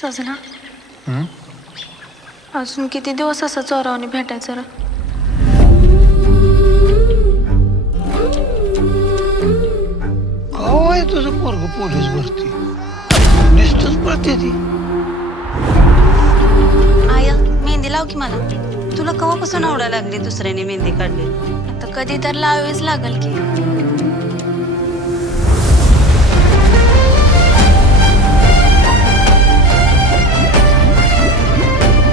सजना अजून किती दिवस असं चोरावणी भेटायचं रे? काय तुझं पोरग पोलीस भरती नुसतंच पळते ती. आया मेहंदी लाव की मला. तुला कवापासून आवडायला लागली दुसऱ्याने मेहंदी काढली? आता कधी तर लावावीच लागल की.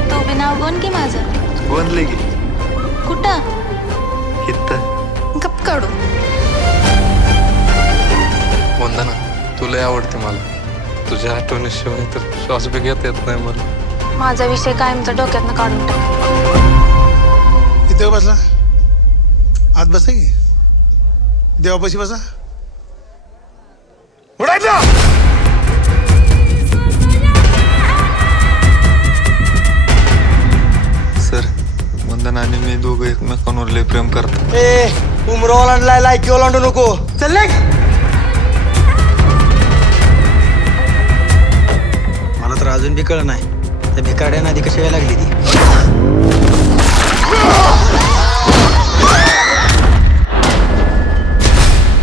तू बी नाव गोन की माझं? बनले की कुठं? इथं गप काढू. वंदना तुला आवडते मला. तुझ्या आठवणीशिवाय तर श्वास बी घेता येत नाही मला. माझा विषय कायमचा डोक्यातनं काढून टाक. इथे बसला आत बसा की देवापाशी बसा. उडायचं सर वंदना आणि मी दोघं एकमेकांवर लय प्रेम करतो. ए उमरो ओलांडलाय लायकी ओलांडू नको. चल निघ. मला तर अजून बी कळ नाही त्या भिकारड्यानं आधी कशी वेळ लागली ती.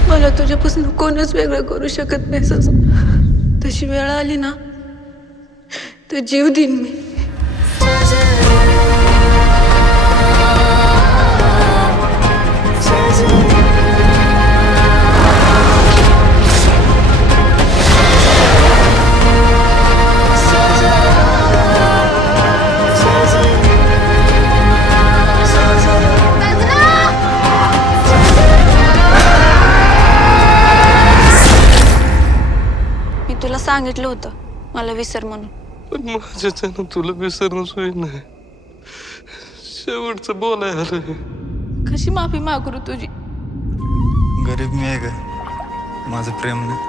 मला तुझ्यापासून कोणच वेगळं करू शकत नाही सजना. तशी वेळ आली ना तर जीव देईन मी. मी तुला सांगितलं होतं मला विसर म्हणून. पण माझ्याच्यानं तुला विसरणं सोय नाही. शेवटचं बोलाय आलं. कशी माफी मागू रे तुझी? गरीब मी आहे का माझं प्रेम नाही.